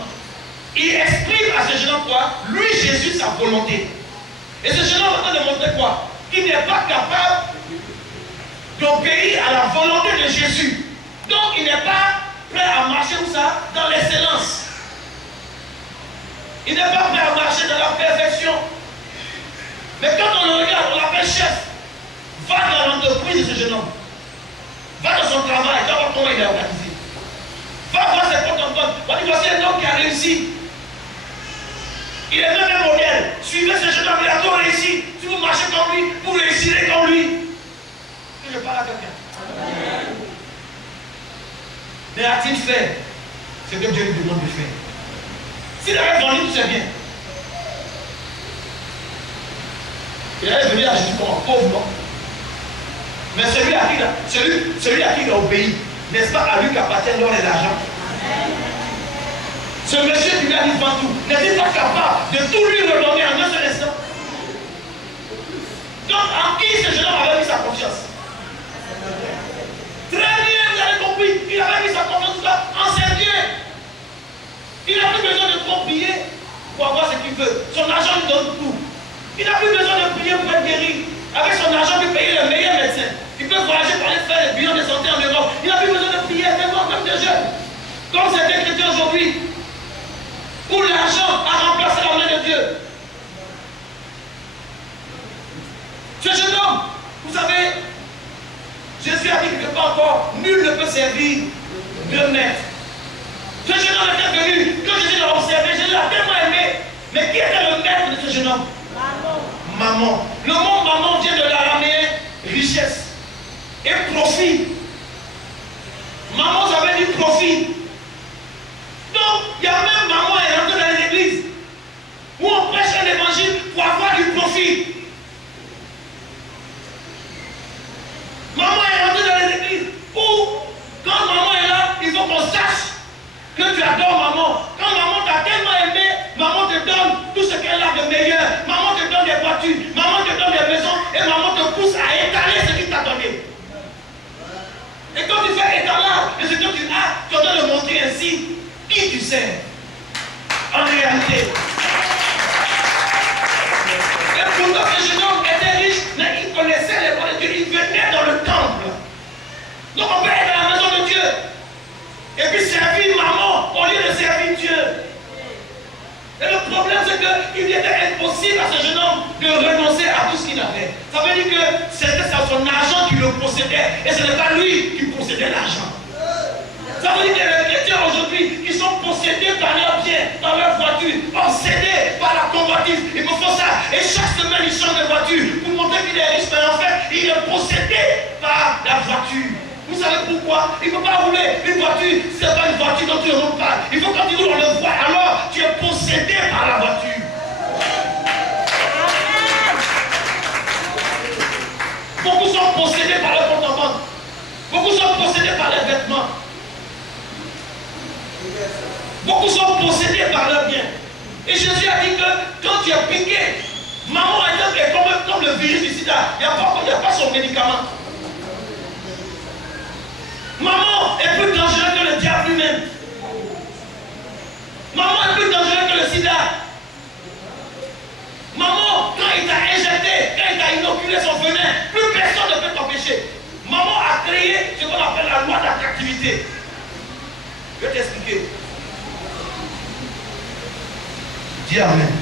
Il exprime à ce jeune homme quoi? Lui, Jésus, sa volonté. Et ce jeune homme est en train de montrer quoi? Qu'il n'est pas capable d'obéir à la volonté de Jésus. Donc, il n'est pas prêt à marcher où ça? Dans l'excellence. Il n'est pas prêt à marcher dans la perfection. Mais quand on le regarde, on l'appelle chef. Va dans l'entreprise de ce jeune homme. Va dans son travail, va voir comment il est organisé. Va voir ses comptes en compte. Va dire, voici un homme qui a réussi. Il est même un modèle. Suivez ce jeune homme, il a tout réussi. Si vous marchez comme lui, vous réussirez comme lui. Que je parle à quelqu'un. Mais a-t-il fait ce que Dieu lui demande de faire? S'il avait vendu tout ses biens, il allait venir à Jésus comme un pauvre, non? Mais celui à qui il a obéi, n'est-ce pas à lui qu'appartient l'or et l'argent? Ce monsieur qui lui a dit devant tout, n'est-il pas capable de tout lui redonner en un seul instant? Donc en qui ce jeune homme avait mis sa confiance? Très bien, vous avez compris. Il avait mis sa confiance en ses biens. Il n'a plus besoin de trop prier pour avoir ce qu'il veut. Son argent lui donne tout. Il n'a plus besoin de prier pour être guéri. Avec son argent, il peut payer le meilleur médecin. Il peut voyager pour aller faire les bilans de santé en Europe. Il n'a plus besoin de prier, même de jeunes. Comme certains chrétiens aujourd'hui, où l'argent a remplacé la main de Dieu. Ce jeune homme, vous savez, Jésus a dit quelque part encore, nul ne peut servir deux maîtres. Ce jeune homme était venu, quand Jésus l'a observé, Jésus l'a tellement aimé. Mais qui était le maître de ce jeune homme? Maman. Le mot maman vient de l'araméen richesse et profit. Maman, ça veut dire profit. Donc, il y a même maman est rentrée dans les églises où on prêche un évangile pour avoir du profit. Maman est rentrée dans les églises où, quand maman est là, il faut qu'on sache que tu adores maman. Quand maman t'a tellement aimé, maman te donne tout ce qu'elle a de meilleur. Maman te donne des voitures, maman te donne des maisons et maman te pousse à étaler ce qu'il t'a donné. Et quand tu fais étalage de ce que tu as, tu dois le montrer ainsi qui tu sais. En réalité. Et pourtant ce jeune homme était riche, mais il connaissait les voies de Dieu, il venait dans le temple. Donc on peut être à la maison de Dieu. Et puis servir maman au lieu de servir Dieu. Et le problème c'est qu'il était impossible à ce jeune homme de renoncer à tout ce qu'il avait. Ça veut dire que c'était son argent qui le possédait et ce n'est pas lui qui possédait l'argent. Ça veut dire que les chrétiens aujourd'hui qui sont possédés par leurs biens, par leurs voitures, obsédés par la convoitise, ils me font ça. Et chaque semaine ils changent de voiture pour montrer qu'il est riche, mais en fait il est possédé par la voiture. Vous savez pourquoi? Il ne peut pas rouler une voiture, ce n'est pas une voiture dont tu ne roules pas. Il faut quand tu roules, on le voit, alors tu es possédé par la voiture. Beaucoup sont possédés par leur compte en banque. Beaucoup sont possédés par leurs vêtements. Beaucoup sont possédés par leurs biens. Et Jésus a dit que quand tu es piqué, maman est comme le virus du sida. Il n'y a pas son médicament. Maman est plus dangereux que le diable lui-même. Maman est plus dangereux que le sida. Maman, quand il t'a injecté côté, quand il a inoculé son venin, plus personne ne peut t'empêcher. Maman a créé ce qu'on appelle la loi d'attractivité. Je vais t'expliquer. Dis Amen.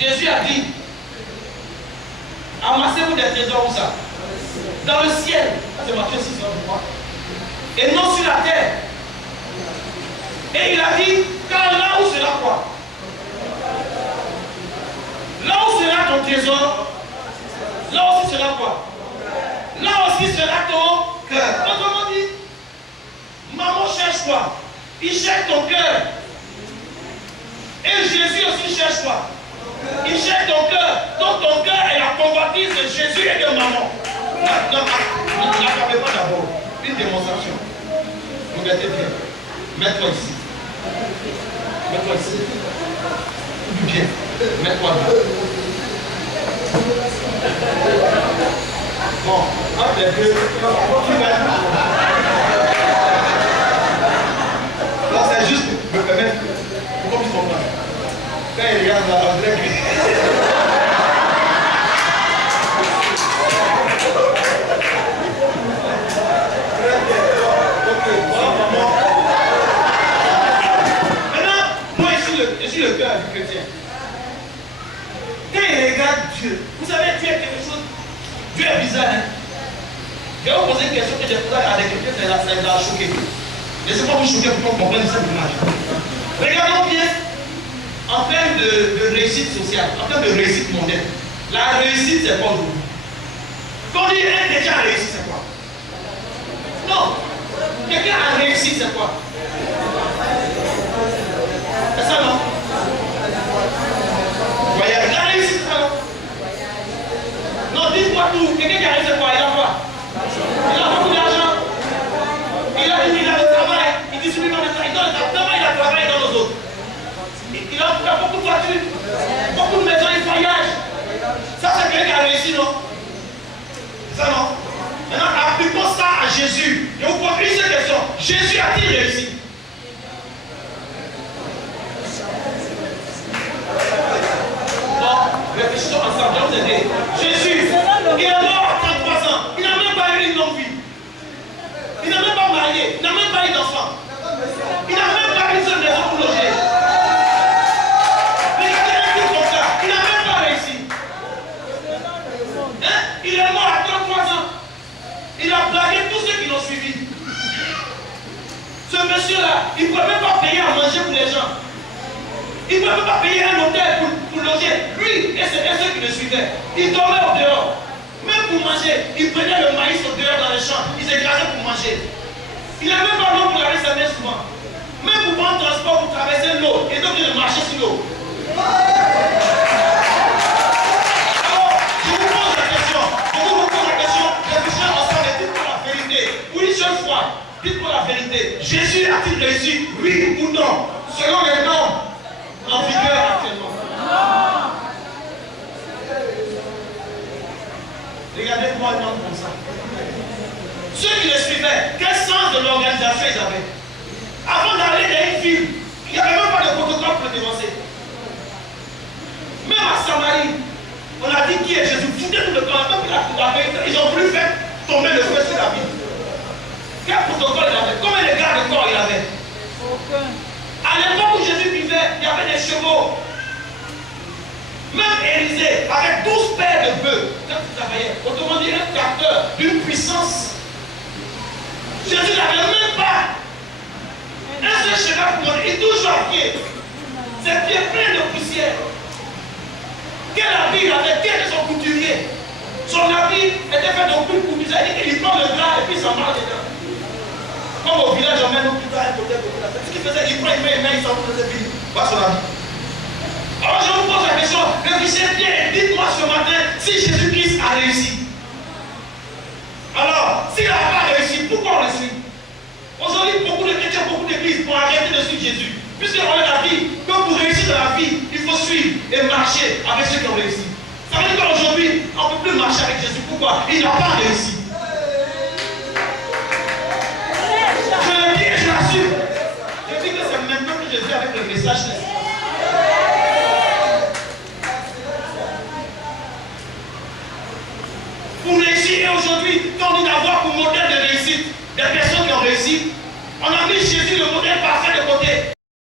Jésus a dit, amassez-vous des trésors où ça? Dans le ciel. C'est Matthieu 6, je crois. Et non sur la terre. Et il a dit, car là où sera quoi? Là où sera ton trésor, là aussi sera quoi? Là aussi sera ton cœur. Autrement dit, maman cherche quoi? Il cherche ton cœur. Et Jésus aussi cherche quoi? Il cherche ton cœur. Donc ton cœur est la convoitise de Jésus et de maman. N'accapez pas d'abord. Une démonstration. Regardez bien. Mets-toi ici. Mets-toi ici. Bien. Mets-toi là. Bon, un des deux. Tu vas être. Là, c'est juste me permettre. Pourquoi tu comprends? Quand il regarde là, on dirait que. Je suis le cœur du chrétien. Quand il regarde Dieu, vous savez, Dieu est quelque chose. Dieu est bizarre. Hein? Je vais vous poser une question que j'ai posée à des chrétiens, ça les a choqués. Je ne sais pas vous choquer pour qu'on comprenne cette image. Regardons bien, en termes de réussite sociale, en termes de réussite mondiale, la réussite, c'est quoi aujourd'hui? Quand on dit un chrétien a réussi, c'est quoi? Non. Quelqu'un a réussi, c'est quoi? C'est ça, non? Voyez, la réussite, c'est ça, non? Non, dites-moi tout. Quelqu'un qui a réussi, c'est quoi? Il a quoi? Il a beaucoup d'argent. Il a du travail. Il distribue dans le travail. Il donne le travail, il a travaillé dans nos autres. Il a beaucoup de voitures, beaucoup de maisons, il voyage. Ça, c'est quelqu'un qui a réussi, non? C'est ça, non? Maintenant, appliquons ça à Jésus. Et vous posez une seule question. Jésus a-t-il réussi? Réfléchissons ensemble, je vais vous aider. Jésus, il est mort à 33 ans. Il n'a même pas eu une longue vie. Il n'a même pas marié. Il n'a même pas eu d'enfant. Il n'a même pas eu une seule maison pour loger. Regardez un truc comme ça. Il n'a même pas réussi. Hein? Il est mort à 33 ans. Il a blagué tous ceux qui l'ont suivi. Ce monsieur-là, il ne pouvait même pas payer à manger pour les gens. Il ne pouvait même pas payer un hôtel pour loger. Lui et ceux qui le suivaient, ils dormaient au dehors. Même pour manger, ils prenaient le maïs au dehors dans les champs. Ils écrasaient pour manger. Il n'a même pas l'eau pour laver sa main souvent. Même pour prendre transport, pour traverser l'eau. Et donc il marchait sur l'eau. Alors, je vous pose la question. Réfléchissez ensemble et dites-moi la vérité. Oui, je crois. Dites-moi la vérité. Jésus a-t-il réussi? Oui ou non? Selon les normes en vigueur actuellement. Regardez-moi un homme comme ça. Ceux qui le suivaient, quel sens de l'organisation ils avaient? Avant d'aller dans une ville, il n'y avait même pas de protocole pour le dénoncer. Même à Samarie, on a dit qui est Jésus. Foutez tout le temps, même ils ont voulu faire tomber le feu sur la ville. Quel protocole il avait? Combien de gardes de corps il avait? Aucun. À l'époque où Jésus vivait, il y avait des chevaux. Même Élisée, avec 12 paires de bœufs, quand il travaillait, autrement dit un capteur d'une puissance. Jésus n'avait même pas un seul cheval pour monter, il touche à pied. Ses pieds pleins de poussière. Quel habit il avait? Quel était son couturier? Son habit était fait d'aucune couture. C'est-à-dire qu'il prend le drap et puis il s'en marre dedans. Comme au village, on met nos plus tard un côté. Ce qu'il faisait, il prend une main, il s'en fout de ses billes. Voilà son habit. Alors je vous pose la question, réfléchissez bien et dites-moi ce matin si Jésus-Christ a réussi. Alors, s'il n'a pas réussi, pourquoi on le suit? Aujourd'hui, beaucoup de chrétiens, beaucoup d'églises vont arrêter de suivre Jésus. Puisqu'on a dit que pour réussir dans la vie, il faut suivre et marcher avec ceux qui ont réussi. Ça veut dire qu'aujourd'hui, on ne peut plus marcher avec Jésus. Pourquoi? Il n'a pas réussi. Je le dis et je l'assume. Je dis que c'est maintenant que Jésus avec le message. aujourd'hui, quand on dit d'avoir pour modèle de réussite des personnes qui ont réussi, on a mis Jésus le modèle parfait de côté.